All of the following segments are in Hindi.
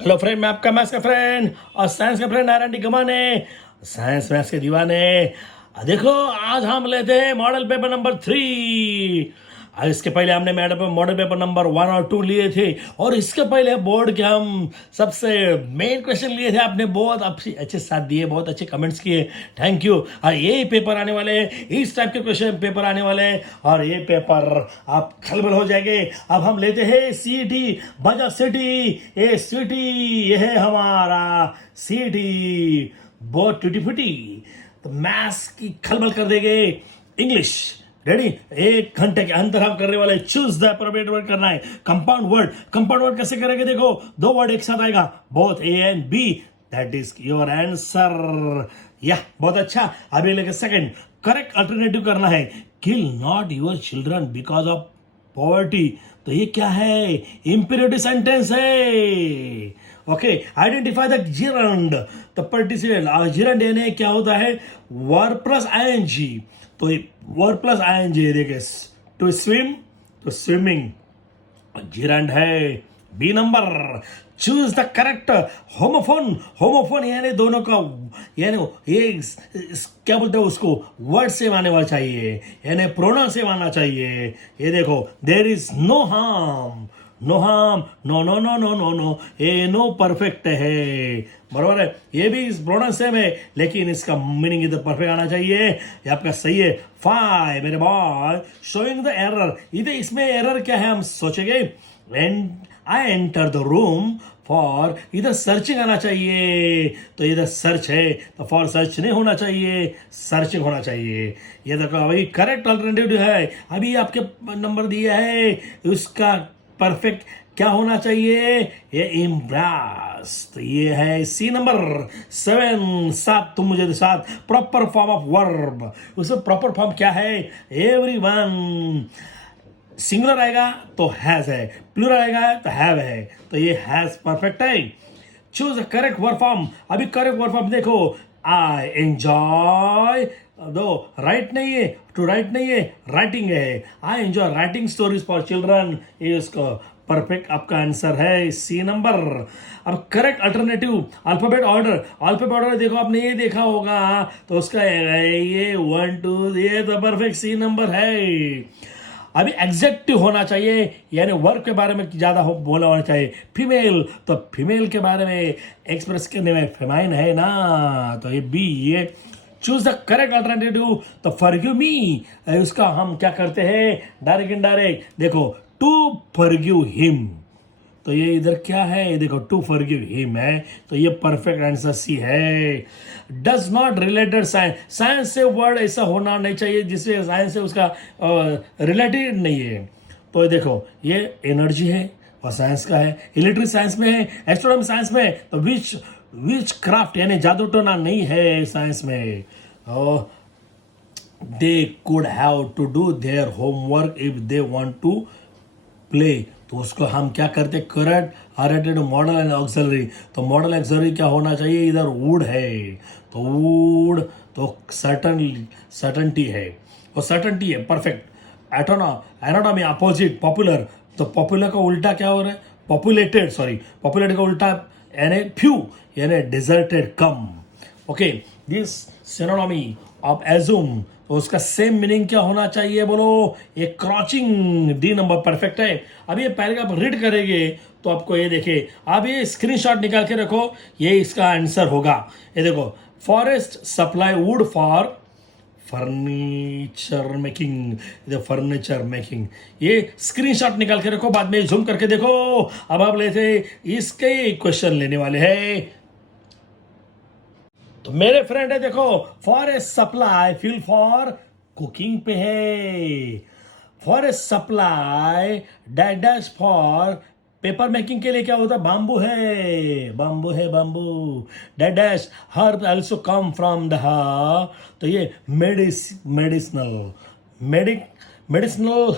हेलो फ्रेंड, मैं आपका मैथ्स का फ्रेंड और साइंस का फ्रेंड नारायण गमाने। साइंस मैथ्स के दीवाने। देखो, आज हम लेते हैं मॉडल पेपर नंबर 3। इसके पहले हमने मॉडल पेपर नंबर 1 और 2 लिए थे, और इसके पहले बोर्ड के हम सबसे मेन क्वेश्चन लिए थे। आपने बहुत अच्छे साथ दिए, बहुत अच्छे कमेंट्स किए, थैंक यू। और ये पेपर आने वाले हैं, इस टाइप के क्वेश्चन पेपर आने वाले हैं, और ये पेपर आप खलबल हो जाएंगे। अब हम लेते हैं सीटी बजा सिटी। ये सिटी, ये है हमारा सीटी। बहुत टूटी फूटी, तो मैथ्स की खलबल कर देंगे। English ready? 1 घंटे के अंदर हम करने वाले चूज द अप्रोप्रिएट वर्ड करना है। कंपाउंड वर्ड कैसे करेंगे? देखो, 2 वर्ड एक साथ आएगा, both A and B, that is your answer. या बहुत अच्छा। अभी लेके सेकंड, करेक्ट अल्टरनेटिव करना है। Kill not your children because of poverty. तो ये क्या है? इंपेरेटिव सेंटेंस है। Okay, identify the gerund. तो पार्टिसिपल जिरंड यानी क्या होता है? Verb plus ING. तो वर्ब प्लस आईएनजी देखिए, टू स्विम, तो स्विमिंग जिरंड है। B number, choose the correct homophone. Homophone यानी दोनों का, यानी ये क्या बोलते हैं उसको, वर्ड से आने वाला चाहिए, यानी प्रोनाउन से आना चाहिए। ये देखो, there is no harm, no harm, no no no no no no, ये नो परफेक्ट है, बरोबर है। ये भी प्रोनाउन सेम है, लेकिन इसका मीनिंग इधर परफेक्ट आना चाहिए। ये आपका सही है। 5 मेरे बॉय, शोइंग द एरर। इधर इसमें एरर क्या है हम सोचेंगे। And I enter the room for, इधर सर्चिंग आना चाहिए, तो इधर सर्च है, तो फॉर सर्च नहीं होना चाहिए, सर्चिंग होना चाहिए। ये देखो, अभी करेक्ट अल्टरनेटिव है, अभी आपके नंबर दिया है, उसका परफेक्ट क्या होना चाहिए? ये इम्ब्रास। तो ये है सी नंबर 7। तुम मुझे 7 प्रॉपर फॉर्म ऑफ वर्ब। उसमें प्रॉपर फॉर्म क्या है? एवरीवन। सिंगुलर आएगा तो हैज है, प्लूरल आएगा तो हैव है, तो ये हैज परफेक्ट है। Choose the correct verb form. अभी करेक्ट वर्ब फॉर्म देखो, आई एंजॉय, दो राइट नहीं है, टू राइट नहीं है, राइटिंग है। I enjoy writing stories for children, ये उसको परफेक्ट आपका आंसर है, सी नंबर। अब correct alternative, alphabet order. Alphabet order देखो, आपने ये देखा होगा, तो उसका ये 1 2, ये तो परफेक्ट सी नंबर है। अभी एग्जेक्टिव होना चाहिए, यानी वर्क के बारे में ज्यादा बोला होना चाहिए। फीमेल, तो फीमेल के बारे में एक्सप्रेस करने में फेमाइन है ना, तो ये बी। ये चूज द करेक्ट अल्टरनेटिव, तो फॉरगिव मी, उसका हम क्या करते हैं? Direct indirect. देखो, टू फॉरगिव हिम, तो ये इधर क्या है? देखो, टू फॉरगिव हिम है, तो ये परफेक्ट आंसर सी है। Does not related science, science से वर्ड ऐसा होना नहीं चाहिए जिससे साइंस से उसका रिलेटेड नहीं है। तो देखो, ये एनर्जी है और साइंस का है, इलेक्ट्रिक साइंस में है, एस्ट्रोनॉमी साइंस में है, तो विच क्राफ्ट यानी जादू टोना नहीं है साइंस में। They could have to do their homework if they want to play. तो उसको हम क्या करते? Correct aerated model and auxiliary. तो मॉडल ऑक्सिलरी क्या होना चाहिए? इधर वुड है, तो वुड, तो सर्टनटी है, और सर्टनटी है परफेक्ट। एनाटॉमी अपोजिट पॉपुलर, तो पॉपुलर का उल्टा क्या हो रहा है? पॉपुलेटेड, सॉरी, पॉपुलेटेड का उल्टा यानी फ्यू, यानी डिजर्टेड, कम। Okay, this synonymy of assume, तो उसका सेम मीनिंग क्या होना चाहिए? बोलो, ये क्रॉचिंग। डी नंबर परफेक्ट है। अब ये पैराग्राफ रीड करेंगे तो आपको ये देखिए, आप ये स्क्रीनशॉट निकाल के रखो, ये इसका आंसर होगा। ये देखो, forest supply would for furniture making, furniture making. ये स्क्रीनशॉट निकाल के रखो, बाद में जूम करके देखो। अब आप लेते इसके क्वेश्चन लेने वाले हैं। तो मेरे फ्रेंड है, देखो, forest supply fuel for cooking पे है। Forest supply dash for paper making के लिए क्या होता है? बांबू है, बांबू है, bamboo. Dash herb also come from the, तो ये medicinal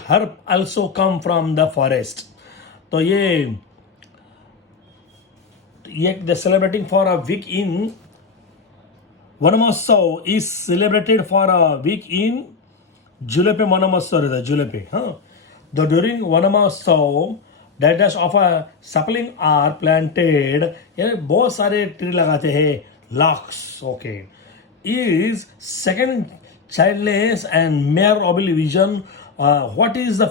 herb also come from the forest. तो ये celebrating for a week in Vanmahotsav is celebrated for a week in July पे वनमहोत्सव रहता है, जुलै पे। हाँ, the during Vanmahotsav dash dash of a सपलिंग are planted, यानी बहुत सारे ट्री लगाते हैं, lakhs, okay, is second childless and mere oblivion. What is the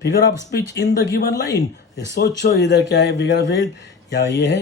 figure of speech in the given line? ये सोचो इधर क्या है फिगर ऑफ स्पीच, या ये है,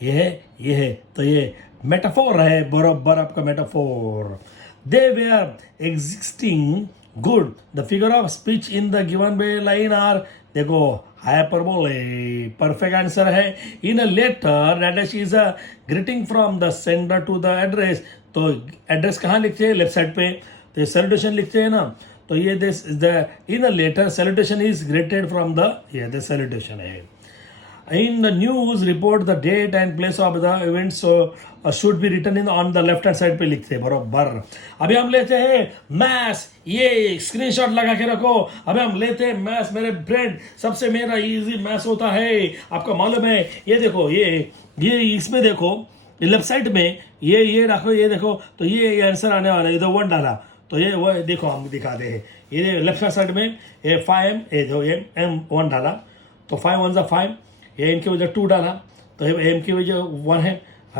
ये है, ये है, तो ये मेटाफोर है, बराबर आपका metaphor. They were existing good. The figure of speech in the given line are, देखो हाइपरबोले, परफेक्ट आंसर है. In a letter that is a greeting from the sender to the address, तो एड्रेस कहाँ लिखते हैं, लेफ्ट साइड पे, तो सैल्यूटेशन लिखते हैं ना, तो ये this the in a letter salutation is greeted from the, ये द सैल्यूटेशन है. In the news report the date and place of the events should be written in on the left hand side पे लिखते हैं, बरोबर. अभी हम लेते हैं मैथ्स, ये स्क्रीनशॉट लगा के रखो. अभी हम लेते हैं मैथ्स मेरे फ्रेंड, सबसे मेरा इजी मैथ्स होता है, आपको मालूम है. ये देखो, ये इसमें देखो, लेफ्ट साइड में ये रखो, ये देखो, तो ये आंसर आने वाला है. इधर 1 डाला, तो ये वो देखो हम दिखाते हैं. ये लेफ्ट साइड में ये 5m, ये जो ये m1 डाला, तो 5 1 जा 5, ये इनकी वजह 2 डाला, तो ये m की वजह 1 है,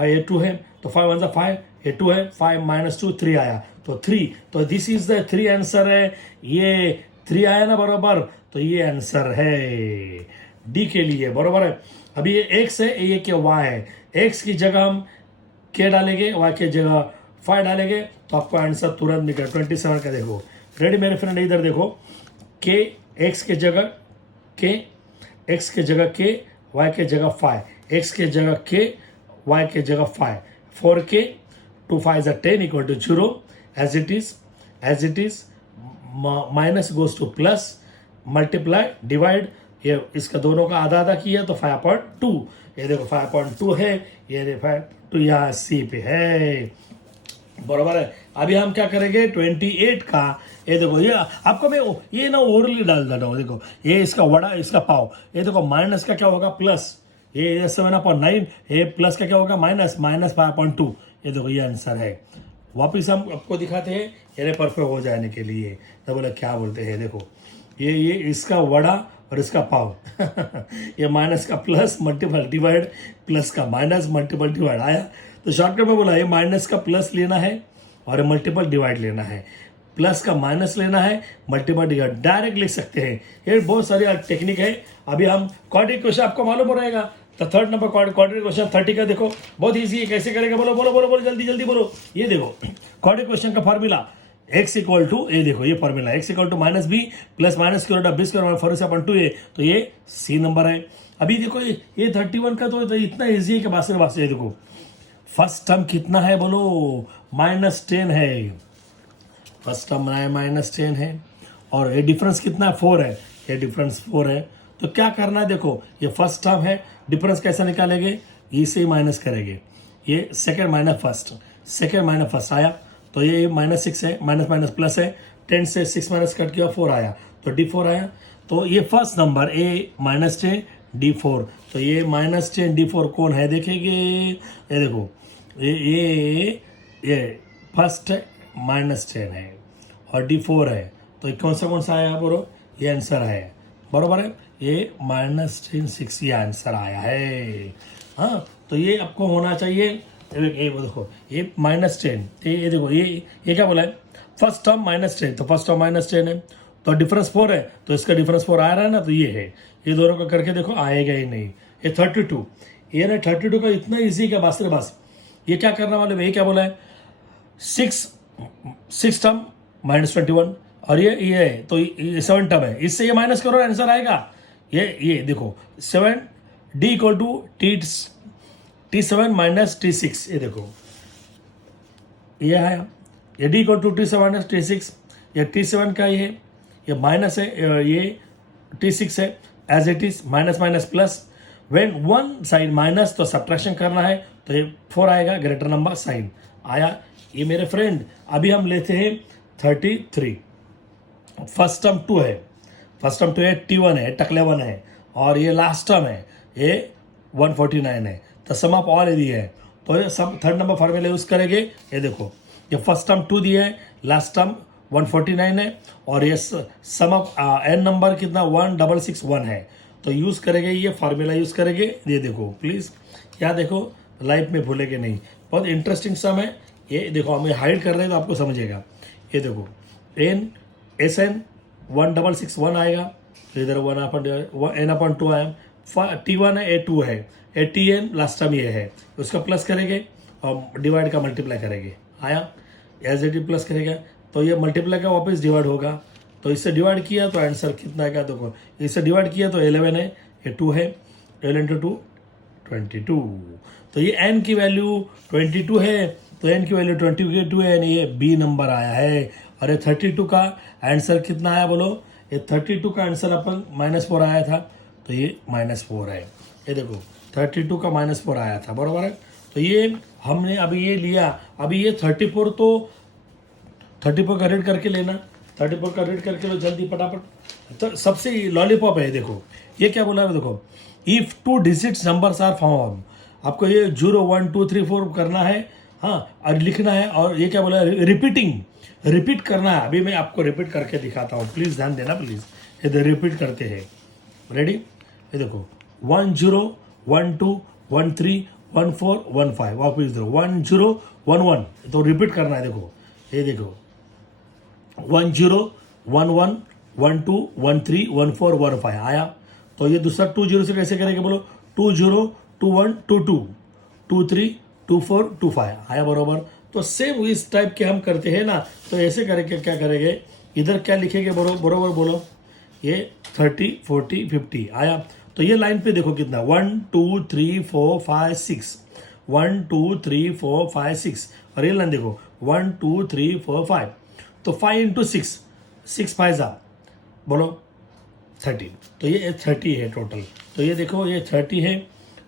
ये 2 है, तो 5 1 जा 5, ये 2 है, 5 - 2 3 आया, तो 3, तो दिस इज द 3 आंसर है. ये 3 आया ना बराबर, तो ये आंसर है डी के लिए, बराबर है. अभी ये x है, ये क्या y है. x की जगह हम k डालेंगे, y की जगह 5 डालेंगे, तो आपको आंसर तुरंत निकल 27 का. देखो रेडी मेरे फ्रेंड, इधर देखो, k x के जगह k, x के जगह k, y के जगह 5, x के जगह k, y के जगह 5, 4k, 2 5 is 10 equal to 0, as it is, minus goes to plus, multiply, divide, ये इसका दोनों का आधा आधा किया तो 5.2, ये देखो 5.2 है, ये देखो 5.2 यहाँ सी पे है, बराबर है. अभी हम क्या करेंगे 28 का, ये देखो, ये आपको मैं ये ना ओरली डाल देता हूँ. देखो ये इसका वड़ा, इसका पाव, ये देखो माइनस का क्या होगा प्लस, ये 7/9, ये प्लस का क्या होगा माइनस, -5.2. ये देखो ये आंसर है. वापिस हम आपको दिखाते हैं, ये परफेक्ट हो जाने के लिए, तो बोले क्या बोलते हैं, देखो ये इसका वड़ा और इसका पाव ये माइनस का प्लस, मल्टीपल डिवाइड, प्लस का माइनस, मल्टीपल डिवाइड आया. तो शॉर्टकट में बोला ये माइनस का प्लस लेना है और मल्टीपल डिवाइड लेना है, प्लस का माइनस लेना है, मल्टीपल डिवाइड डायरेक्ट लिख सकते हैं. ये बहुत सारी टेक्निक है. अभी हम क्वाड्रेटिक क्वेश्चन आपको मालूम हो रहेगा, तो 3rd नंबर क्वाड्रेटिक क्वेश्चन 30 का देखो, बहुत ईजी है. कैसे करेगा, बोलो बोलो बोलो बोलो, जल्दी जल्दी बोलो. ये देखो क्वाड्रेटिक क्वेश्चन का फॉर्मूला, x इक्वल टू, ये देखो ये formula, x equal to -b plus minus square root of b square 4/2 है, तो ये सी नंबर है. अभी देखो ये 31 का तो इतना ईजी है कि बास में ये देखो फर्स्ट टर्म कितना है बोलो, -10 है. फर्स्ट टर्म -10 है, और ये डिफरेंस कितना है 4 है, ये डिफरेंस 4 है. तो क्या करना है, देखो ये फर्स्ट टर्म है, डिफरेंस कैसे निकालेंगे, इसे माइनस करेंगे. ये सेकेंड माइनस फर्स्ट आया, तो ये -6 है, माइनस प्लस है, 10 से 6 माइनस कट किया 4 आया, तो D4 आया. तो ये फर्स्ट नंबर ए -10 D4, तो ये -10 D4 कौन है देखेंगे, ये देखो ये फर्स्ट -10 है और D4 है, तो ये कौन सा आया बोलो, ये आंसर है, बराबर है. ये -10 6 ये आंसर आया है. हाँ, तो ये आपको होना चाहिए. ये देखो ये -10, ये देखो ये क्या बोला है, फर्स्ट टर्म -10, तो फर्स्ट टर्म -10 है, तो डिफरेंस 4 है, तो इसका डिफरेंस 4 आ रहा है ना, तो ये है. ये दोनों का करके देखो आएगा ही नहीं. ये 32, ये ना 32 का इतना ईजी का बास रे बास. ये क्या करने वाले, ये क्या बोला है, 6 टर्म -21, और ये है, तो ये 7 टर्म है, इससे ये माइनस करो आंसर आएगा. ये देखो 7 D equal to T7 minus T6, ये देखो ये आया, ये D equal to T7 minus T6, ये T7 का ये माइनस है, ये T6 है, as it is minus plus. When one side minus तो सब्ट्रैक्शन करना है, तो ये 4 आएगा, ग्रेटर नंबर साइन आया. ये मेरे फ्रेंड अभी हम लेते हैं 33. फर्स्ट टर्म 2 है, फर्स्ट टर्म 2 है, T1 है, टकले 1 है, और ये लास्ट टर्म है, ये 149 है. तो सम ऑफ ऑल यदि है, तो ये सम 3rd नंबर फॉर्मूला यूज करेंगे. ये देखो ये फर्स्ट टर्म 2 दिए है, लास्ट टर्म 149 है, और ये सम ऑफ n नंबर कितना 1661 है, तो यूज़ करेंगे, ये फार्मूला यूज़ करेंगे। ये देखो प्लीज़, क्या देखो, लाइफ में भूलेंगे नहीं, बहुत इंटरेस्टिंग सम है ये। देखो हम हाइड कर रहे हैं तो आपको समझेगा। ये देखो SN 1661 आएगा, तो इधर 1/N/2 आया, T1 है, A2 है, ATN लास्ट टाइम ये है, उसका प्लस करेंगे और डिवाइड का मल्टीप्लाई करेंगे, आया एज इट प्लस करेगा तो ये मल्टीप्लाई का वापस डिवाइड होगा। तो इससे डिवाइड किया तो आंसर कितना आएगा देखो, इससे डिवाइड किया तो 11 है, ये 2 है, 11 × 2 22। तो ये n की वैल्यू 22 है, तो n की वैल्यू 22 है, यानी ये B नंबर आया है। और ये 32 का आंसर कितना आया बोलो, ये 32 का आंसर अपन -4 आया था, तो ये -4 है। ये देखो 32 का -4 आया था, बराबर है। तो ये हमने अभी ये लिया, अभी ये 34, तो 34 का रेड करके लेना, 34 का रेड करके लो जल्दी फटाफट। तो सबसे लॉलीपॉप है, देखो ये क्या बोला है, देखो if 2 digits numbers are form, आपको ये 0 1 2 3 4 करना है, हाँ, और लिखना है। और ये क्या बोला है, रिपीट करना है। अभी मैं आपको रिपीट करके दिखाता हूँ, प्लीज़ ध्यान देना प्लीज़। ये रिपीट करते हैं, रेडी। ये देखो 1 0 1 2 1 3 1 4 1 5, वापस देखो 1 0 1 1, तो रिपीट करना है। देखो ये देखो 1 0 1 1 1 2 1 3 1 4 1 5 आया। तो ये दूसरा 2 0 से कैसे करेंगे बोलो, 2 0 2 1 2 2 2 3 2 4 2 5 आया, बरोबर। तो सेम इस टाइप के हम करते हैं ना, तो ऐसे करके क्या करेंगे, इधर क्या लिखेंगे बरोबर बोलो, ये 30 40 50 आया। तो ये लाइन पे देखो कितना, 1 2 3 4 5 6, 1 2 3 4 5 6, और ये लाइन देखो 1 2 3 4 5, तो 5 × 6 6 5 बोलो 30, तो ये 30 है टोटल। तो ये देखो ये 30 है,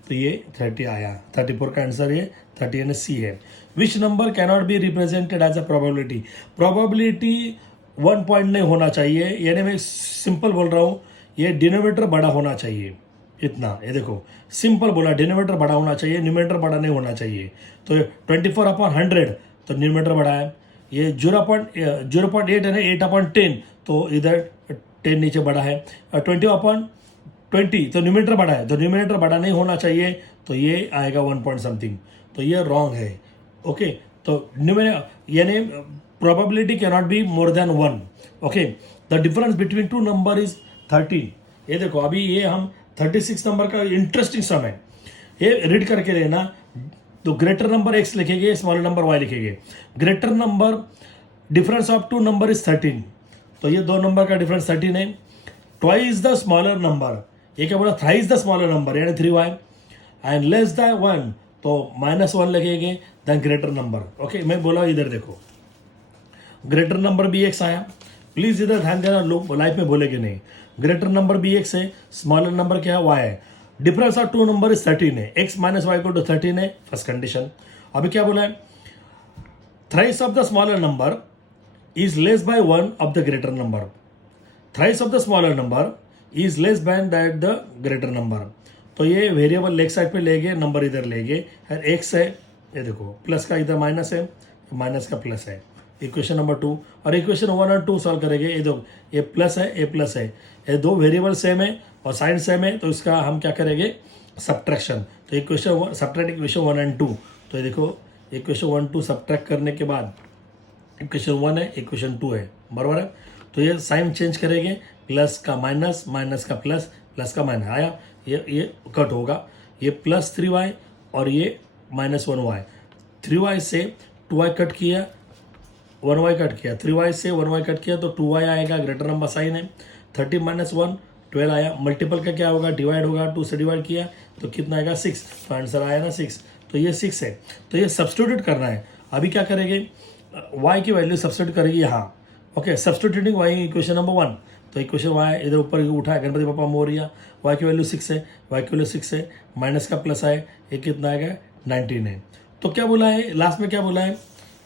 तो ये 30 आया, 34 का आंसर ये 30 यानी C है। Which number cannot be represented as a probability, probability 1 point नहीं होना चाहिए, यानी मैं सिंपल बोल रहा हूँ, ये डिनोमिनेटर बड़ा होना चाहिए, इतना। ये देखो सिंपल बोला, डिनोमिनेटर बड़ा होना चाहिए, न्यूमरेटर बड़ा नहीं होना चाहिए। तो 24/100, तो न्यूमरेटर बड़ा है। ये 0.8 है ना, 8/10, तो इधर 10 नीचे बड़ा है। 20/20, तो न्यूमरेटर बड़ा है, तो न्यूमरेटर बड़ा नहीं होना चाहिए, तो ये आएगा 1 पॉइंट समथिंग, तो ये रॉन्ग है। ओके, तो यानी probability cannot be more than 1। Okay, the difference between 2 number is 13। ये देखो अभी ये हम 36 नंबर का इंटरेस्टिंग सम है, ये रीड करके लेना। तो ग्रेटर नंबर x लिखेंगे, स्मॉलर नंबर y लिखेंगे। Greater number difference of 2 number is 13, तो ये 2 नंबर का डिफरेंस 13 है। ट्वाइस द स्मॉलर नंबर, ये क्या बोला, थ्राइस द स्मॉलर नंबर यानी 3y, एंड लेस द 1, तो -1 लिखेंगे, देन ग्रेटर नंबर। ओके, मैं बोला इधर देखो ग्रेटर नंबर भी x आया, प्लीज इधर ध्यान देना, लोग लाइफ में बोलेंगे नहीं। ग्रेटर नंबर भी x है, स्मॉलर नंबर क्या है, y है। डिफरेंस ऑफ 2 नंबर इज 13 है, x - y = 13 है, फर्स्ट कंडीशन। अभी क्या बोला है, thrice of the smaller number is less bye 1 of the greater number, thrice of the smaller number is less ban that the greater number. तो ये वेरिएबल लेफ्ट साइड पे लेंगे, नंबर इधर लेंगे, x है, ये देखो प्लस का इधर माइनस है, माइनस का प्लस है, इक्वेशन नंबर 2। और इक्वेशन 1 और 2 सॉल्व करेंगे, ये दो, ये प्लस है, ये प्लस है, ये दो वेरिएबल सेम है और साइन सेम है, तो इसका हम क्या करेंगे, सब्ट्रैक्शन। तो इक्वेशन सब्ट्रैक्ट इक्वेशन 1 और 2, तो ये देखो इक्वेशन 1 2 सब्ट्रैक्ट करने के बाद इक्वेशन 1 है, इक्वेशन 2 है, बराबर है। तो ये साइन चेंज करेंगे, प्लस का माइनस, माइनस का प्लस, प्लस का माइनस आया, ये कट होगा, ये प्लस 3y और ये -1y, 3y से 2y कट किया, 1y कट किया, 3y से 1y कट किया, तो 2y आएगा, ग्रेटर नंबर साइन है। 30 - 1 12 आया, मल्टीपल का क्या होगा, डिवाइड होगा, 2 से डिवाइड किया तो कितना आएगा, 6, तो आंसर आया ना 6, तो ये 6 है। तो ये सब्स्टिट्यूट करना है। अभी क्या करेंगे, y की वैल्यू सब्स्टिट्यूट करेगी यहाँ। Okay, substituting y equation number 1, तो इक्वेशन y इधर ऊपर उठा है, गणपति पापा मोरिया, y की वैल्यू 6 है, y की वैल्यू 6 है, माइनस का प्लस आए, ये कितना आएगा, 19 है। तो क्या बोला है लास्ट में, क्या बोला है,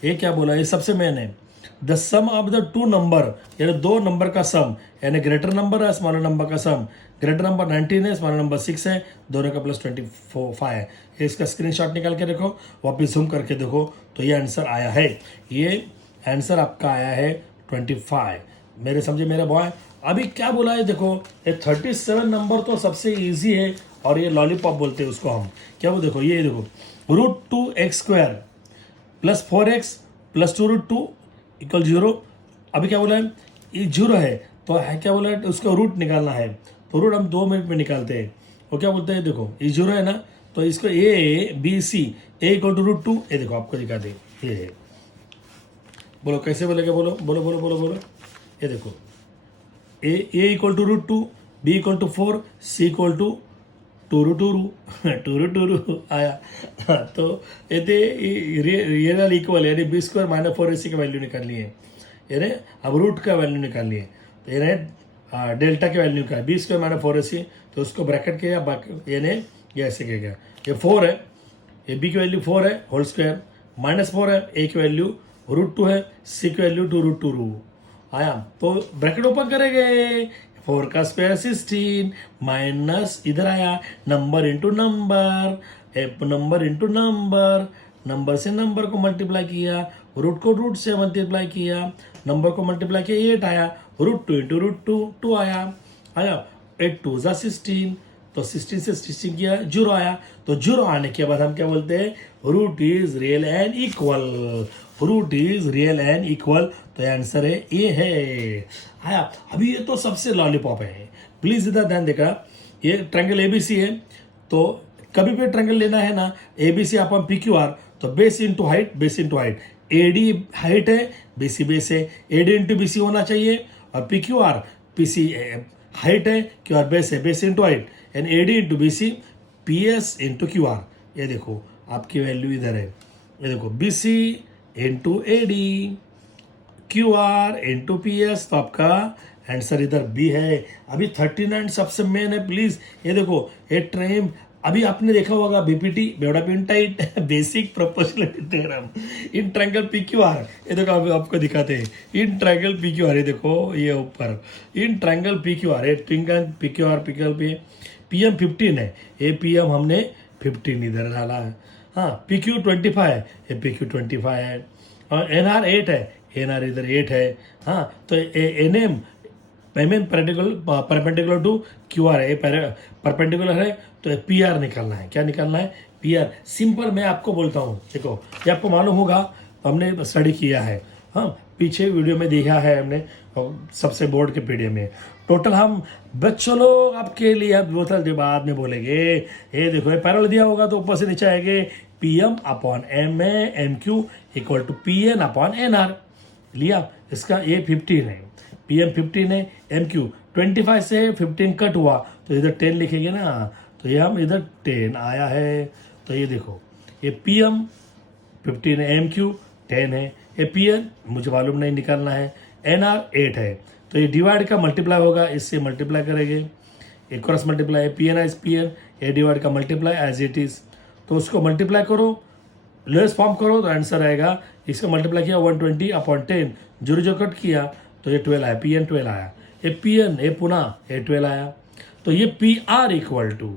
ये क्या बोला है, ये सबसे मेन है, the sum of the 2 number, यानी 2 नंबर का सम, यानी ग्रेटर नंबर है, स्मॉलर नंबर का सम। ग्रेटर नंबर 19 है, स्मॉलर नंबर 6 है, दोनों का प्लस 25 है। इसका स्क्रीनशॉट निकाल के देखो, वापस जूम करके देखो, तो ये आंसर आया है, ये आंसर आपका आया है 25। मेरे समझे मेरे बॉय। अभी क्या बोला है देखो, ये 37 नंबर तो सबसे इजी है और ये लॉलीपॉप बोलते हैं उसको हम। क्या वो देखो, ये देखो √2x² plus 4x plus 2√2 equal 0। अभी क्या बोला है, ये 0 है तो है क्या बोला है, उसका रूट निकालना है। तो रूट हम 2 मिनट में निकालते हैं। वो क्या बोलते हैं देखो, ये 0 है ना, तो इसको A B C A equal to √2, ये देखो आपको दिखाते हैं, ये है। बोलो कैसे बोलेगा, बोलो बोलो बोलो बोलो बोलो। ये देखो A equal to √2, B equal to 4, C equal to two root two root two root two root आया। तो ये रियल इक्वल यानी B² - 4AC की वैल्यू निकालनी है। यानी अब रूट का वैल्यू निकालनी है, तो यानी डेल्टा की वैल्यू का B² - 4AC, तो उसको ब्रैकेट किया यानी ये ऐसे किया, ये 4 है, ये B की वैल्यू 4 है होल स्क्वायर, -4 है, A की वैल्यू √2 है, C की वैल्यू टूरू आया। तो ब्रैकेट ओपन करेंगे, 4 का स्क्वायर 16 माइनस इधर आया number into number, number into number, number से नंबर को मल्टीप्लाई किया, रूट को रूट से मल्टीप्लाई किया, नंबर को मल्टीप्लाई किया 8 आया, √2 इंटू √2 2 आया 8 2 ज़ा 16, तो 16 से 16 किया 0 आया। तो 0 आने के बाद हम क्या बोलते हैं, root is real and equal, root is real and equal, तो आंसर है ये है आया। अभी ये तो सबसे लॉलीपॉप है, प्लीज इधर ध्यान देगा। ये ट्रायंगल ABC है, तो कभी भी ट्रायंगल लेना है ना, ABC अपन PQR, तो base into height, base into height, AD height है, BC बेस है, AD इंटू BC होना चाहिए, और PQR PC हाइट है, QR बेस है, base into height, and AD into BC PS into QR। ये देखो आपकी वैल्यू इधर है, ये देखो BC into AD QR into PS, तो आपका आंसर इधर B है। अभी 39 सबसे मेन है, प्लीज ये देखो, ये ट्रेम अभी आपने देखा होगा BPT बेवड़ा pin tight basic proportionality theorem in triangle PQR। ये देखो अभी आपको दिखाते हैं इन ट्रायंगल PQR, ये देखो ये ऊपर इन ट्रायंगल PQR, ये ट्रायंगल PQR पे PM 15 है, ये PM हमने 15 इधर डाला है। हाँ PQ 25 है, ये PQ 25 है, और NR 8 है, NR इधर 8 है। हाँ तो NM परपेंडिकुलर टू QR है, परपेंडिकुलर है, तो PR निकालना है। क्या निकालना है, PR सिंपल मैं आपको बोलता हूँ, देखो ये आपको मालूम होगा, तो हमने स्टडी किया है, हाँ पीछे वीडियो में देखा है हमने, सबसे बोर्ड के PDF में टोटल हम बच्चों लोग आपके लिए अब बोतल बाद में बोलेंगे। ये देखो ये पैरल दिया होगा तो ऊपर से नीचे आएंगे, PM/MA MQ equal to PN/NR लिया, इसका ये 15 है, PM 15 है, MQ 25 से 15 कट हुआ तो इधर 10 लिखेंगे ना, तो ये हम इधर 10 आया है। तो ये देखो ये PM 15 है, MQ 10 है, ये PN मुझे मालूम नहीं निकालना है, NR 8 है, तो ये डिवाइड का मल्टीप्लाई होगा, इससे मल्टीप्लाई करेंगे, एक क्रॉस मल्टीप्लाई है, PN इज PN, ये डिवाइड का मल्टीप्लाई एज इट इज, तो उसको मल्टीप्लाई करो, लोएस्ट फॉर्म करो तो आंसर आएगा, इसको मल्टीप्लाई किया 120/10, जो कट किया तो ये 12 आया, PN 12 आया, ये PN ये पुनः ये 12 आया। तो ये PR इक्वल टू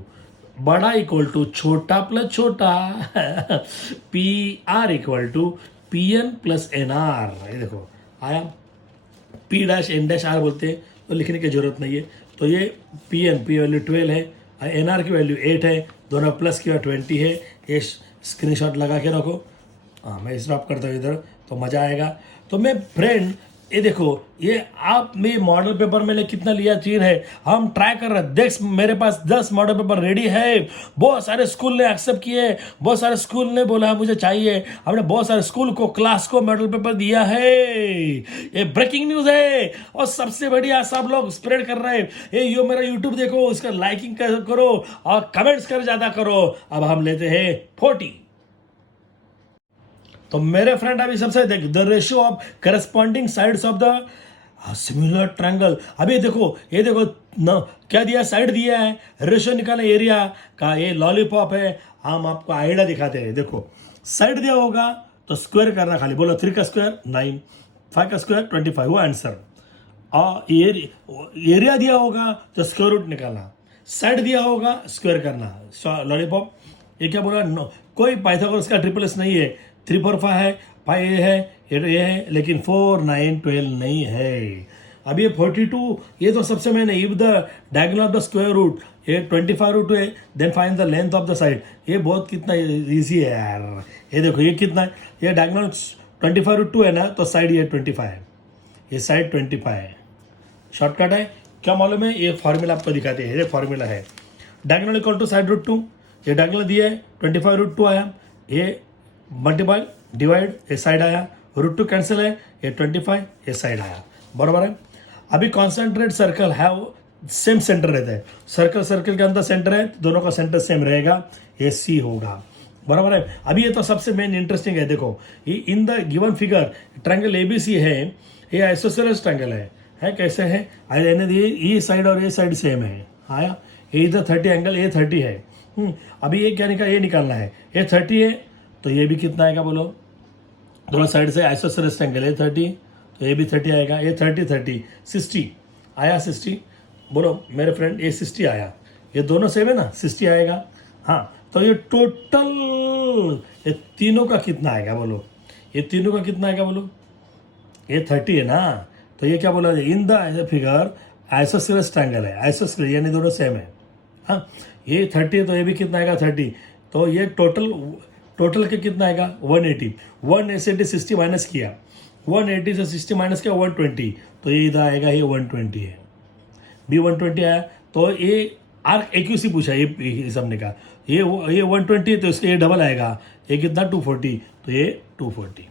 बड़ा इक्वल टू छोटा प्लस छोटा PR equal to PN plus NR, ये देखो आया, P'(N') बोलते हैं, तो लिखने की जरूरत नहीं है। तो ये PN P वैल्यू 12 है, NR की वैल्यू 8 है, दोनों प्लस किया 20 है, ये स्क्रीनशॉट लगा के रखो। हाँ मैं स्टॉप करता हूँ इधर, तो मज़ा आएगा। तो मैं फ्रेंड ये देखो, ये आप में मॉडल पेपर मैंने कितना लिया चीन है, हम ट्राई कर रहे हैं, देख मेरे पास 10 मॉडल पेपर रेडी है, बहुत सारे स्कूल ने एक्सेप्ट किए, बहुत सारे स्कूल ने बोला मुझे चाहिए, हमने बहुत सारे स्कूल को क्लास को मॉडल पेपर दिया है, ये ब्रेकिंग न्यूज है। और सबसे बढ़िया सब लोग स्प्रेड कर रहे हैं, ये मेरा यूट्यूब देखो, इसका लाइकिंग करो और कमेंट्स कर ज्यादा करो। अब हम लेते हैं 40। तो मेरे फ्रेंड अभी सबसे देख the ratio of corresponding sides of the similar triangle. अभी देखो ये देखो न, क्या दिया, साइड दिया है, रेशियो निकाला एरिया का, ये लॉलीपॉप है, हम आपको आइडिया दिखाते हैं। देखो साइड दिया होगा तो स्क्वायर करना, खाली बोलो 3 का स्क्वायर 9, 5 का स्क्वायर 25 हुआ आंसर। और एरिया दिया होगा तो स्क्वायर रूट निकालना, साइड दिया होगा स्क्वायर करना, लॉलीपॉप ये क्या बोला, कोई पाइथागोरस का ट्रिपल एस नहीं है, 3 4 5 है, 5 ये है, ये है, लेकिन 4 9 12 नहीं है। अब ये 42, ये तो सबसे मैंने if the diagonal of the square root, ये 25 रूट है, then find the length of the side. ये बहुत कितना इजी है यार। ये देखो ये कितना है, ये डायगोनल 25 रूट 2 है ना, तो साइड ये 25 है, ये साइड 25 है। शॉर्टकट है, क्या मालूम है, ये फॉर्मूला आपको दिखाते हैं। ये फॉर्मूला है diagonal equal to side root 2, ये डायगोनल दिया है 25 रूट 2 आया, ये मल्टीप्लाई डिवाइड, ये साइड आया, रूट 2 कैंसिल है, ये 25, ये साइड आया, बराबर है। अभी कॉन्सेंट्रेट सर्कल है, सेम सेंटर रहता है, सर्कल सर्कल के अंदर सेंटर है, दोनों का सेंटर सेम रहेगा, ये सी होगा, बराबर है। अभी ये तो सबसे मेन इंटरेस्टिंग है, देखो ये इन the given figure triangle ABC है, ये आइसोसेलेस ट्रायंगल है कैसे है, ये साइड और ये साइड सेम है, आया, ये इधर 30 एंगल, ये 30 है। अभी ये क्या निकाल, ये निकालना है, ये 30 है, तो ये भी कितना आएगा बोलो, दोनों साइड से आइसोसेलेस ट्रायंगल है 30, तो ये भी 30 आएगा, ये 30 60 आया, 60 बोलो मेरे फ्रेंड, ये 60 आया, ये दोनों सेम है ना, 60 आएगा। हाँ, तो ये टोटल ये तीनों का कितना आएगा बोलो, ये तीनों का कितना आएगा बोलो, ये 30 है ना, तो ये क्या बोला, in the figure isosceles triangle है, आइसोसेलेस यानी दोनों सेम है। हाँ, ये 30 है, तो ये भी कितना आएगा 30, तो ये टोटल के कितना आएगा 180, 180 60 माइनस किया, 180 से 60 माइनस किया 120, तो ये इधर आएगा, ये 120 है, बी 120 आया। तो ये आर्क एक्यूसी पूछा, ये सबने कहा ये 120 है, तो इसका ये डबल आएगा, ये कितना 240, तो ये 240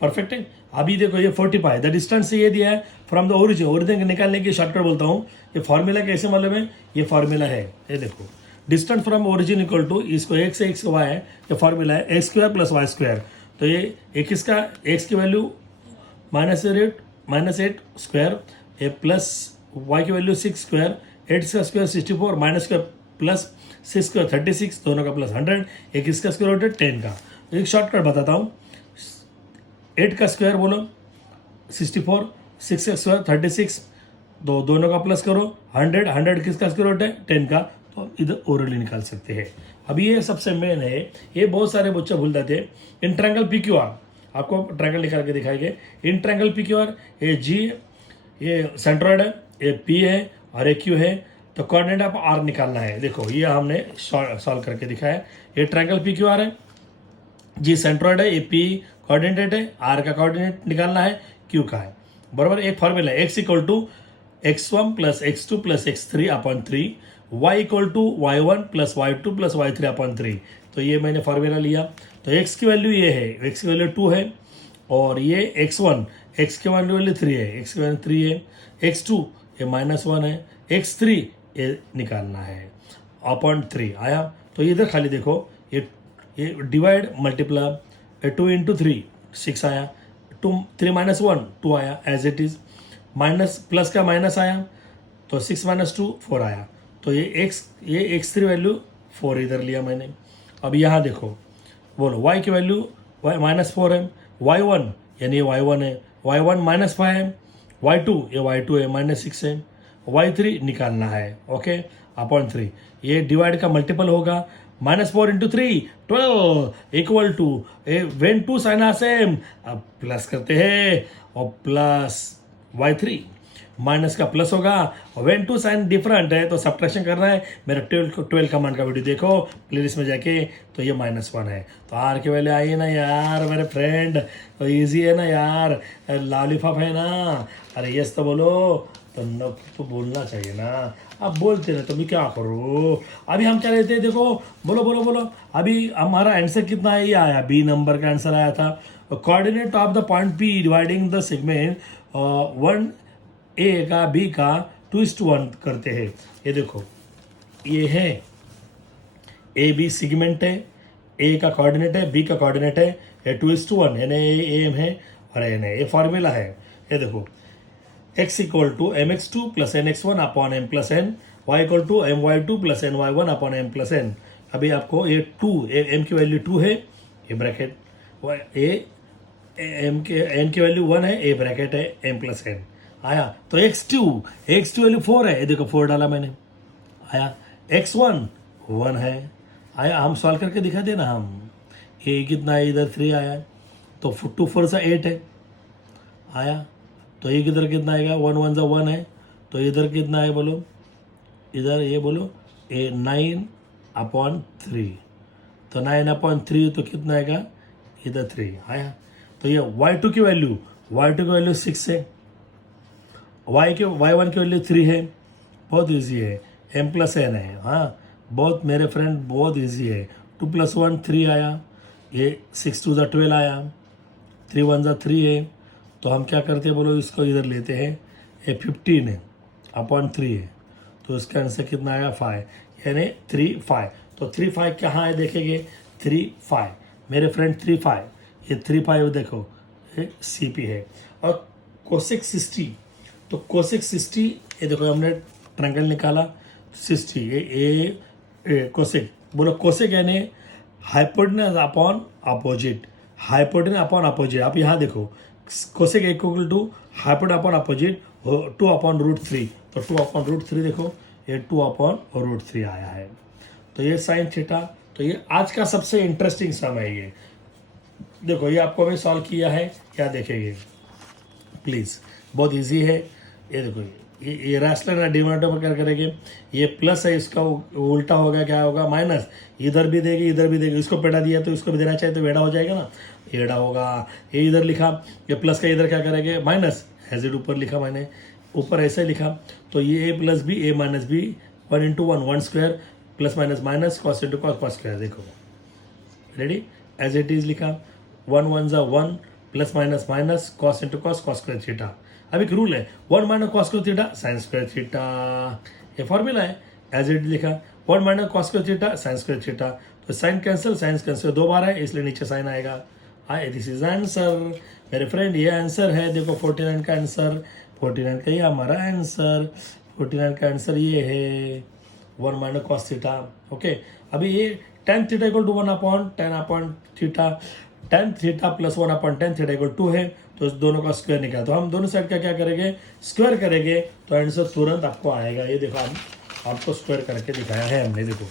परफेक्ट है। अभी देखो ये 45 द डिस्टेंस ये दिया है फ्रॉम द ओरिजिन निकालने की शॉर्टकट बोलता हूँ। ये फॉर्मूला कैसे मालूम है, ये फॉर्मूला है, ये देखो distance from origin equal to, इसको x से x y है, ये फॉर्मूला है x square plus y square. तो ये x का x की वैल्यू -8 स्क्वायर, ये प्लस y की वैल्यू 6 स्क्वायर, 8 का स्क्वायर 64, माइनस का प्लस 6 स्क्वायर 36, दोनों का प्लस 100, एक इसका स्क्वायर रूट है 10 का। एक शॉर्टकट बताता हूँ, 8 का स्क्वायर बोलो 64, 6 का स्क्वायर 36, दोनों का प्लस करो 100 किसका स्क्वायर रूट है 10 का, तो इधर ओरली निकाल सकते हैं। अभी ये सबसे मेन है, ये बहुत सारे बच्चे भूल जाते हैं। In triangle P Q R, आपको ट्रायंगल निकाल के दिखाएंगे। In triangle P Q R, ये जी, ये सेंट्रॉइड है, ये पी है और ये क्यू है, तो कोऑर्डिनेट आप आर निकालना है। देखो ये हमने सॉल्व करके दिखाया। ये ट्रायंगल पी क्यू आर है, जी सेंट्रॉइड है, ये पी कोऑर्डिनेट है, आर का कोऑर्डिनेट निकालना है, क्यू का है, बराबर। एक फॉर्मूला है, x equal to x1 plus x2 plus x3 upon 3, y equal to y1 plus y2 plus y3 upon 3। तो ये मैंने फॉर्मूला लिया, तो x की वैल्यू ये है, x की वैल्यू 2 है, और ये x1, x की वैल्यू 3 है, x की वैल्यू 3 है, x2 ये -1 है, x3 ये निकालना है अपॉन 3 आया। तो इधर खाली देखो, ये डिवाइड मल्टीप्लाई, 2 इंटू 3 6 आया, 3 - 1 2 आया as it is, minus plus का माइनस आया, तो 6 - 2 4 आया। तो ये x3 वैल्यू 4 इधर लिया मैंने। अब यहाँ देखो, बोलो y की वैल्यू -4 है, y1 यानी y1 है, y1 -5 है, y2 ये y2 है, -6 है, y3 निकालना है, ओके अपॉन 3। ये डिवाइड का मल्टीपल होगा, -4 into 3 12 equal to, when two sign are same, अब प्लस करते हैं, और प्लस y3 माइनस का प्लस होगा, और वेन टू साइन डिफरेंट है तो सब्ट्रैक्शन करना है। मेरा 12 कमांड का वीडियो देखो प्लेलिस्ट में जाके, तो ये -1 है, तो आर की वैल्यू आई है ना यार मेरे फ्रेंड, तो इजी है ना यार, लॉलीपॉप है ना, अरे यस तो बोलो, तो न तो बोलना चाहिए ना, अब बोलते रहे तो मैं क्या करूँ। अभी हम क्या लेते हैं, देखो बोलो बोलो बोलो, अभी हमारा आंसर कितना है, ये आया बी नंबर का आंसर आया था। Coordinate of the point P dividing the segment 1 ए का बी का 2:1 करते हैं। ये देखो ये है ए बी सेगमेंट है, ए का कोऑर्डिनेट है, बी का कोऑर्डिनेट है, ये 2:1 यानी एम है और एन है, ये फॉर्मूला है। ये देखो x equal to mx2 plus nx1 upon m plus n, y equal to my2 plus ny1 upon m plus n। अभी आपको ये 2 m की वैल्यू 2 है, ये ब्रैकेट, m के n की वैल्यू 1 है, ये ब्रैकेट है m प्लस n आया। तो x2 वैल्यू 4 है, ये देखो 4 डाला मैंने, आया। x1 1 है, आया। हम सॉल्व करके दिखा देना हम, ये कितना है, इधर 3 आया, तो 2 4 से 8 है, आया। तो ये किधर कितना आएगा, 1 1 जा 1 है, तो इधर कितना है बोलो, इधर ये बोलो ए 9/3, तो 9/3 तो कितना आएगा, इधर 3 आया। तो ये y2 की वैल्यू 6 है, y1 की वैल्यू 3 है, बहुत इजी है, m+n है। हाँ बहुत मेरे फ्रेंड बहुत इजी है। 2 + 1 3 आया, ये 6 2 = 12 आया, 3 1 = 3 है। तो हम क्या करते हैं बोलो, इसको इधर लेते हैं, ये 15/3 है, तो इसका आंसर कितना आया 5, यानी 3 5। तो 3 5 कहाँ है देखेंगे, 3 5 मेरे फ्रेंड 3 5, ये 3 5 देखो ये CP है। और कोसेक 60, तो कोसेक 60 ये देखो हमने ट्रायंगल निकाला 60, ये कोसेक बोलो, कोसेक यानी hypotenuse upon opposite, hypotenuse upon opposite. आप यहाँ देखो cosec equal to hypotenuse upon opposite 2/√3, तो 2/√3 देखो ये 2/√3 आया है। तो ये साइन थीटा, तो ये आज का सबसे इंटरेस्टिंग सम है। ये देखो ये आपको मैं सॉल्व किया है, क्या देखेंगे प्लीज़, बहुत इजी है। ये देखो ये रैशनल डिनोमिनेटर में क्या करेंगे, ये प्लस है, इसका उल्टा होगा क्या होगा, माइनस, इधर भी देगी इधर भी देगी, इसको पेड़ा दिया तो इसको भी देना चाहिए, तो बेड़ा हो जाएगा ना, एड़ा होगा। ये इधर लिखा, ये प्लस का इधर क्या करेंगे माइनस, एज इट ऊपर लिखा मैंने, ऊपर ऐसे लिखा, तो ये a + b a - b 1 × 1 1 square plus minus minus cos × cos square, देखो रेडी, एज इट इज लिखा, 1 1 = 1 plus minus minus cos × cos square theta. अब एक रूल है, 1 - cos square theta sine square theta, ये फॉर्मूला है, एज इट लिखा 1 - cos square theta sine square theta. तो साइन कैंसिल, साइन कैंसिल 2 बार है, इसलिए नीचे साइन आएगा। दिस इज आंसर मेरे फ्रेंड, ये आंसर है। देखो 49 का आंसर, 49 का ये हमारा आंसर, 49 का आंसर ये है 1 - cos थीटा। ओके, अभी ये tan theta = 1/10 tan theta plus 1/10 theta = 2 है, तो इस दोनों का स्क्वायर निकाला, तो हम दोनों साइड का क्या करेंगे, स्क्वायर करेंगे, तो आंसर तुरंत आपको आएगा। ये देखो आपको स्क्वायर करके दिखाया है हमने, देखो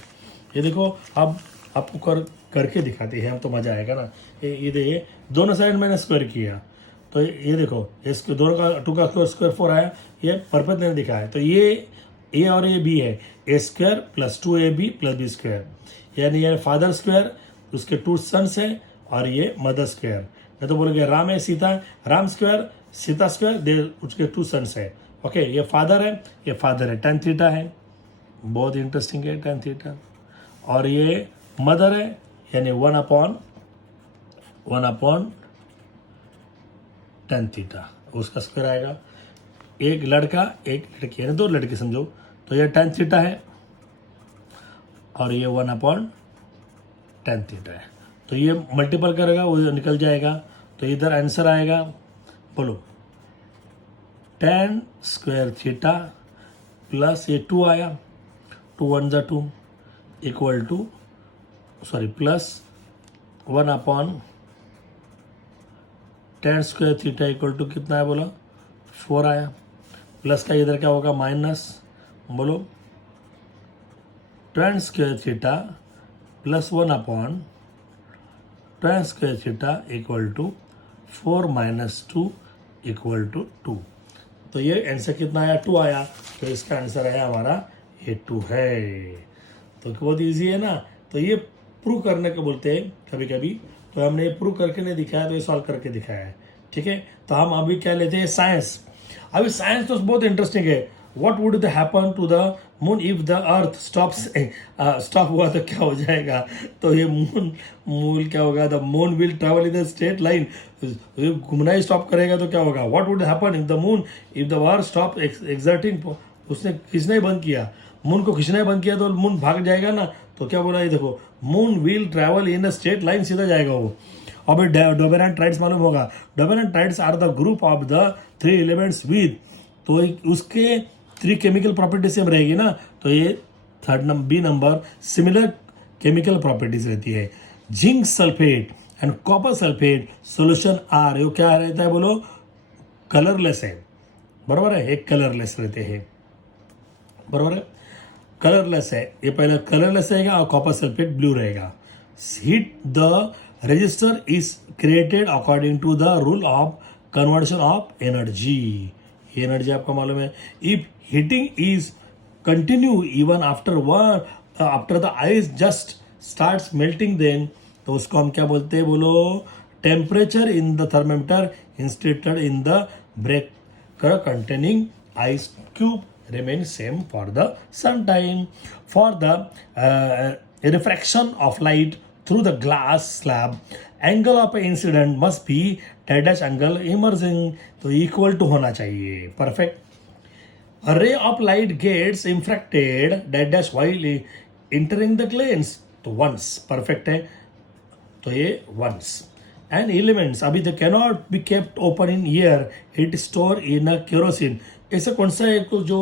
ये देखो, अब आपको करके दिखाते हैं हम, तो मज़ा आएगा ना। ये देखिए दोनों साइड मैंने स्क्वायर किया, तो ये देखो इसके दोनों का 2 का स्क्वायर 4 आया, ये परफेक्ट नहीं दिखा है। तो ये ए और ये बी है, a² + 2ab + b², यानी ये फादर स्क्वायर, उसके 2 सन्स हैं, और ये मदर स्क्वायर। नहीं तो बोलोगे राम है सीता, राम स्क्वायर सीता स्क्वायर, दे उसके 2 सन्स है। ओके, ये फादर है, ये फादर है, tan थीटा है, बहुत इंटरेस्टिंग है tan थीटा। और ये मदर है, यानी 1/tan थीटा, उसका स्क्वायर आएगा। एक लड़का एक लड़की, यानी 2 लड़के समझो, तो ये tan थीटा है, और ये 1/tan थीटा है। तो ये मल्टीपल करेगा वो निकल जाएगा, तो इधर आंसर आएगा, बोलो tan स्क्वायर थीटा प्लस ये 2 आया, 2 1 = 2 equal to plus 1/tan square theta equal to कितना है बोला, 4 आया, प्लस का इधर क्या होगा माइनस, बोलो tan square theta plus 1/tan square theta equal to 4 - 2 equal to 2। तो ये आंसर कितना आया, 2 आया, तो इसका आंसर है हमारा ये 2 है। तो बहुत ईजी है ना। तो ये प्रूव करने को बोलते हैं कभी कभी, तो हमने ये प्रूव करके नहीं दिखाया, तो ये सॉल्व करके दिखाया है, ठीक है। तो हम अभी क्या लेते हैं, साइंस। अभी साइंस तो बहुत इंटरेस्टिंग है। What would happen to the moon if the earth stop हुआ तो क्या हो जाएगा, तो ये मून क्या होगा, the moon will travel in the straight line, घूमना ही स्टॉप करेगा तो क्या होगा। What would happen if the moon if the earth stop exerting, उसने खींचना ही बंद किया, मून को खींचना ही बंद किया तो मून भाग जाएगा ना। तो क्या बोला, ये देखो moon will travel in a straight line, सीधा जाएगा वो। अब डोबेरन टाइड्स मालूम होगा, Dobereiner triads are the group of the 3 elements with, तो उसके 3 केमिकल प्रॉपर्टी सेम रहेगी ना, तो ये B number similar chemical properties रहती है। Zinc sulphate and copper sulphate solution are, ये क्या रहता है बोलो, कलरलेस है, बराबर है, एक कलरलेस रहते हैं, बराबर है, कलरलेस है, ये पहले कलरलेस रहेगा और कॉपर सल्फेट ब्लू रहेगा। Heat the register is created according to the rule of conversion of energy. Energy आपको मालूम है. If heating is continue even after the ice just starts melting, then तो उसको हम क्या बोलते हैं बोलो. Temperature in the thermometer instated in the breaker containing ice cube remains same for the some time. For the refraction of light through the glass slab, angle of incident must be dash angle emerging, तो equal to होना चाहिए. Perfect. A ray of light gets infracted dash while entering the lens, तो once. Perfect है. तो ये once. And elements अभी तो cannot be kept open in air, it store in a kerosene. ऐसा कौन सा है को जो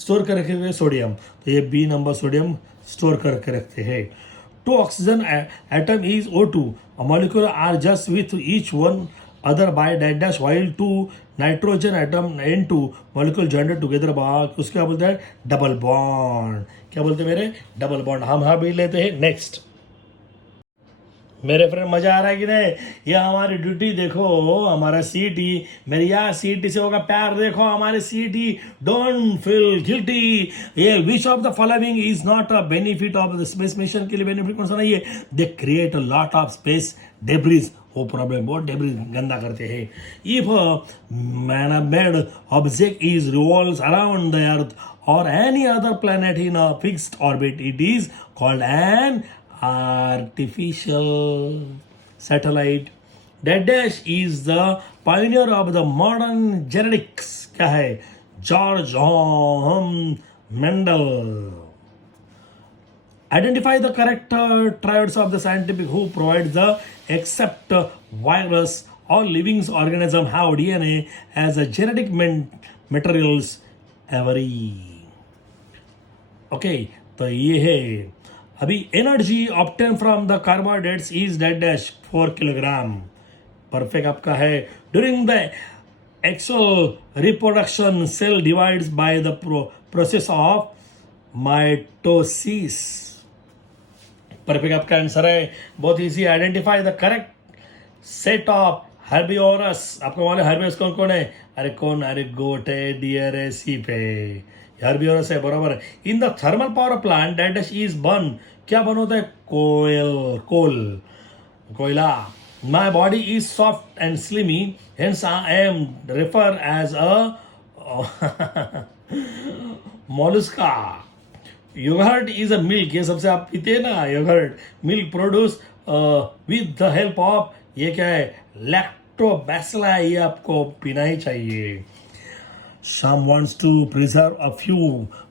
स्टोर कर रखे हुए सोडियम, तो ये बी नंबर सोडियम स्टोर करके रखते हैं. Two oxygen atom is O2, molecule are just with each one other by dash while two nitrogen atom N2 molecule jointed together by उसके क्या बोलते हैं डबल बॉन्ड. क्या बोलते हैं मेरे डबल बॉन्ड. हम हाँ भी लेते हैं. नेक्स्ट मेरे फ्रेंड मजा आ रहा है कि नहीं. ये हमारी ड्यूटी देखो, हमारा सीटी. मेरी यार सीटी से होगा प्यार. देखो हमारे सीटी. Don't feel guilty. ये which of the following is not a benefit of the space mission के लिए बेनिफिट कौन सा नहीं है. They create a lot of space debris. वो प्रॉब्लम बहुत डेब्रिज गंदा करते हैं. If man made object is revolves around the earth और any other planet in a fixed orbit, it is called an artificial satellite. Dash is the pioneer of the modern genetics. क्या है. George Mendel. Identify the correct triodes of the scientific who provides the except virus all living organism have DNA as a genetic materials every. Okay, तो ये है. अभी energy obtain from the carbohydrates is dash 4 kilogram. Perfect आपका है. During the exo reproduction cell divides by the process of mitosis. Perfect आपका आंसर है. बहुत easy. Identify the correct set of herbivores. आपको मालूम है हर्बिवोरस कौन कौन है. अरे कौन. अरे गोट है, डियर है, सीप है. हर्बिवोरस है. बराबर है. In the thermal power plant dash is burn. क्या बन होता है. कोयला. My body is soft and slimy hence I am refer as a mollusca. Yogurt is a milk. ये सबसे आप पीते हैं ना yogurt. Milk produce with the help of ये क्या है लैक्टोबैसिला. ये आपको पीना ही चाहिए. Some wants to preserve a few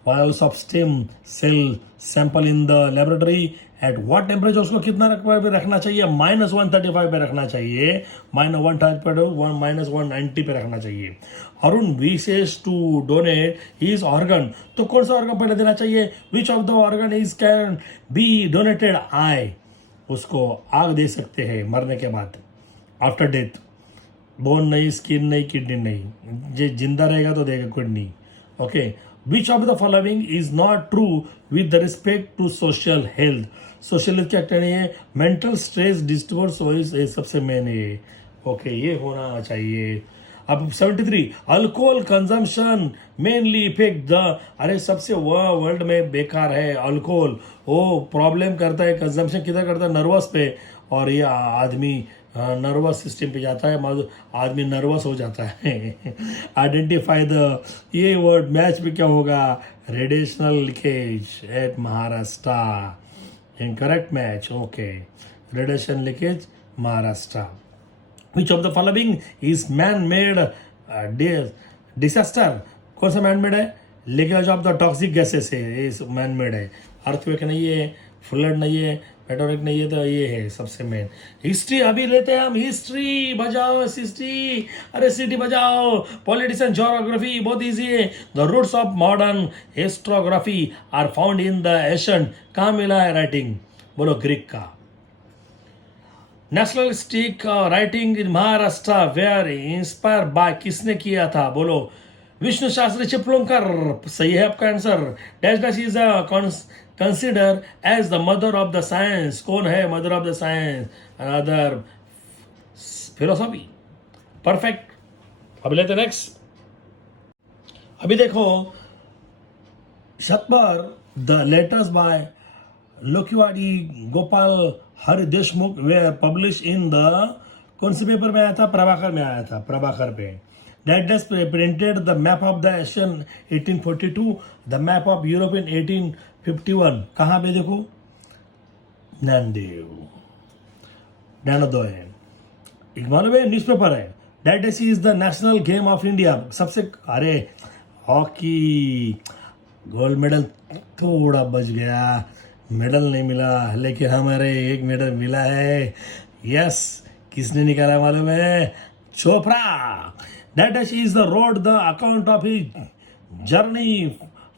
vials of stem cell sample in the laboratory. At what temperature उसको कितना रखना चाहिए. -135 पे रखना चाहिए. -190 पे रखना चाहिए. Arun wishes to donate his organ. तो कौन सा ऑर्गन पहले देना चाहिए. Which of the organ is can be donated. Eye उसको आग दे सकते हैं मरने के बाद. आफ्टर डेथ बोन नहीं, स्किन नहीं, किडनी नहीं. जे जिंदा रहेगा तो देगा kidney. Okay. Which of the following is not true with the respect to social health. Social health क्या कहनी है. मेंटल स्ट्रेस डिस्टर्बेंस सबसे मेन है. ओके ये होना चाहिए. अब 73 alcohol consumption mainly effect the. अरे सबसे वर्ल्ड में बेकार है अल्कोहल. वो प्रॉब्लम करता है. कंजम्पशन किधर करता है. नर्वस पे. और ये आदमी नर्वस सिस्टम पे जाता है. आदमी नर्वस हो जाता है. Identify the. ये वर्ड मैच में क्या होगा. Radiational leakage at Maharashtra. Incorrect match. Okay. Radiation leakage Maharashtra. Which of the following is man made disaster. कौन सा मैन मेड है. Leakage of the toxic gases है. ये मैन मेड है. अर्थक्वेक नहीं है. फ्लड नहीं है. मेटोरिक नहीं है. तो ये है सबसे मेन. हिस्ट्री अभी लेते हैं हम. हिस्ट्री बजाओ. हिस्ट्री. अरे सिटी बजाओ. पॉलिटिक्स एंड ज्योग्राफी बहुत इजी है. The roots of modern histography are found in the Asian. कहाँ मिला है राइटिंग. बोलो ग्रीक का. Nationalistic writing in Maharashtra were inspire by. किसने किया था. बोलो विष्णु शास्त्री चिपलूणकर. सही है आपका answer. Dash dash is consider as the mother of the science. कौन है mother of the science. Another philosophy. Perfect. अभी लेते नेक्स्ट। अभी देखो शतबर the letters by Lokhitwadi Gopal Hari Deshmukh were publish in the कौन से पेपर में आया था, प्रभाकर में आया था, प्रभाकर पे। That does printed the map of the Asian 1842, the map of Europe in 1851। कहाँ पे देखो, ज्ञानोदय है, एक मालूम है न्यूज़पेपर है। That is the national game of India. सबसे, अरे हॉकी गोल्ड मेडल थोड़ा बच गया, मेडल नहीं मिला, लेकिन हमारे एक मेडल मिला है। यस, किसने निकाला मालूम है, Chopra. That is the road the account of his journey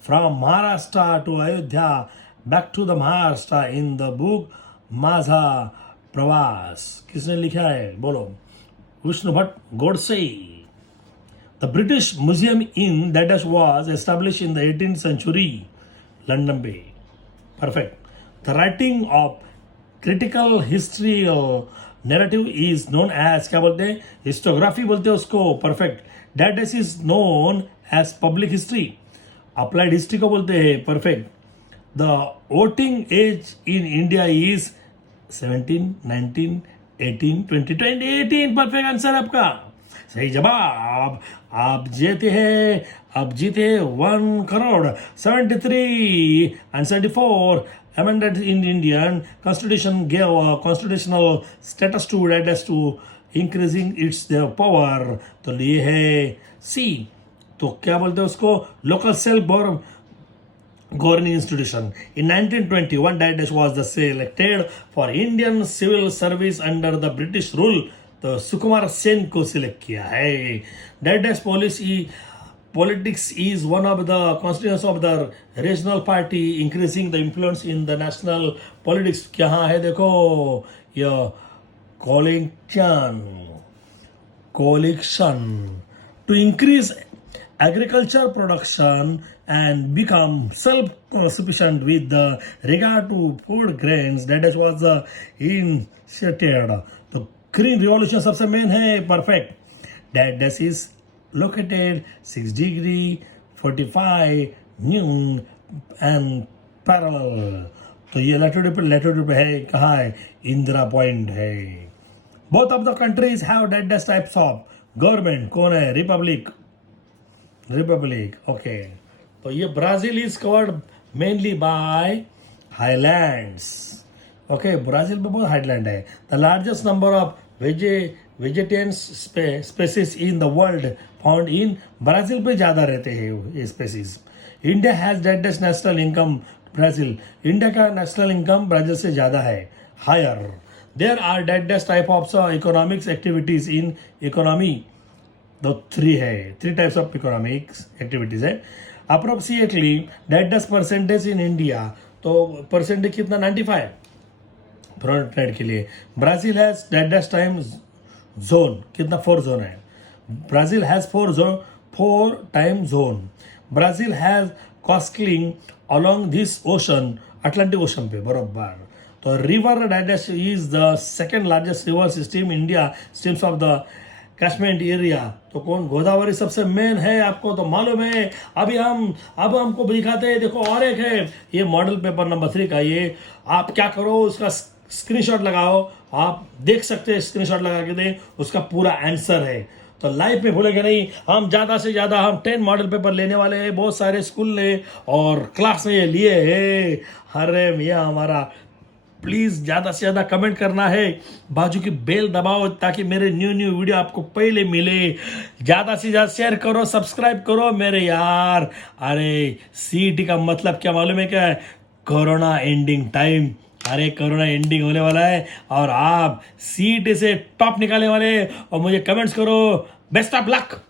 from Maharashtra to Ayodhya back to the Maharashtra in the book Majha Pravas. किसने लिखा है बोलो, Vishnu Bhatt Godse. The British Museum in that was established in the 18th century, London Bay. Perfect. The writing of critical history narrative is known as, क्या बोलते हैं, हिस्टोग्राफी बोलते हैं उसको। Perfect. That is known as public history. Applied history को बोलते हैं। Perfect. The voting age in India is 17, 19, 18, 20, 18। Perfect answer आपका, सही जवाब। आप जीते हैं, आप जीते 1,73,74 amended in Indian Constitution gave a constitutional status to that as to increasing its their power। तो ये है सी। तो क्या बोलते हैं उसको, local self governing institution। In 1921 that was the selected for Indian civil service under the British rule। तो सुकुमार सेन को सिलेक्ट किया है। That politics is one of the constituents of the regional party increasing the influence in the national politics। क्या है देखो, यह coalition to increase agriculture production and become self-sufficient with the regard to food grains। that was the initiated। तो ग्रीन रिवॉल्यूशन सबसे मेन है। Perfect. That is located 6 degree 45 न्यून एंड पैरेलल। तो ये लैटिट्यूड पे है, कहाँ है, इंदिरा पॉइंट है। Both of the countries have that types of government. कौन है, रिपब्लिक। ओके। तो ये Brazil is covered mainly by highlands. Okay, Brazil में बहुत हाईलैंड है। The largest number of vegetarian species in the world found in Brazil पे ज़्यादा रहते हैं ये species. India has dash dash national income Brazil. India का नेशनल इनकम ब्राजील से ज़्यादा है, higher. There are डेटेस्ट type of economics activities in economy. तो 3 टाइप्स ऑफ इकोनॉमिक्स एक्टिविटीज है। Approximately dash dash percentage in India. तो परसेंटेज कितना, 95 ट्रेड के लिए। Brazil has dash dash time zone, कितना, 4 जोन है। Brazil has 4 time zone. Brazil has coastline along this ocean, Atlantic ocean पे बरोबर। तो river dash dash is the second largest river system India streams of the catchment area. तो कौन, गोदावरी सबसे मेन है, आपको तो मालूम है। अब हमको दिखाते हैं, देखो और एक है, ये मॉडल पेपर नंबर 3 का। ये आप क्या करो, उसका स्क्रीनशॉट लगाओ, आप देख सकते हैं, स्क्रीनशॉट लगा के दे, उसका पूरा आंसर है। तो लाइफ में भूलेंगे नहीं, हम ज़्यादा से ज़्यादा हम 10 मॉडल पेपर लेने वाले हैं। बहुत सारे स्कूल ने और क्लास ने ये लिए है। अरे मियाँ हमारा, प्लीज़ ज़्यादा से ज़्यादा कमेंट करना है, बाजू की बेल दबाओ ताकि मेरे न्यू वीडियो आपको पहले मिले। ज़्यादा से ज़्यादा शेयर करो, सब्सक्राइब करो मेरे यार। अरे CET का मतलब क्या मालूम है, क्या है, कोरोना एंडिंग टाइम। अरे कोरोना एंडिंग होने वाला है और आप CET से टॉप निकालने वाले, और मुझे कमेंट्स करो। Best of luck.